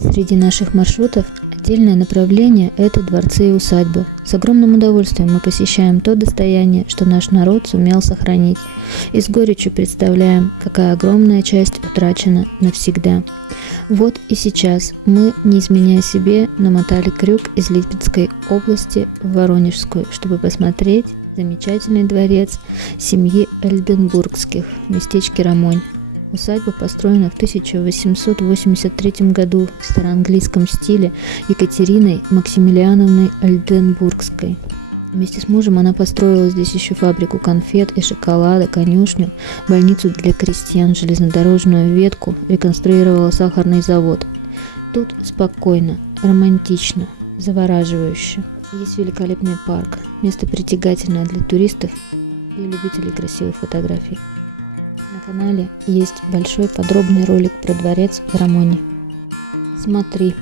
Среди наших маршрутов отдельное направление – это дворцы и усадьбы. С огромным удовольствием мы посещаем то достояние, что наш народ сумел сохранить, и с горечью представляем, какая огромная часть утрачена навсегда. Вот и сейчас мы, не изменяя себе, намотали крюк из Липецкой области в Воронежскую, чтобы посмотреть замечательный дворец семьи Ольденбургских в местечке Ромонь. Усадьба построена в 1883 году в староанглийском стиле Екатериной Максимилиановной Ольденбургской. Вместе с мужем она построила здесь еще фабрику конфет и шоколада, конюшню, больницу для крестьян, железнодорожную ветку, реконструировала сахарный завод. Тут спокойно, романтично, завораживающе. Есть великолепный парк, место притягательное для туристов и любителей красивых фотографий. На канале есть большой подробный ролик про дворец в Ромоне. Смотри.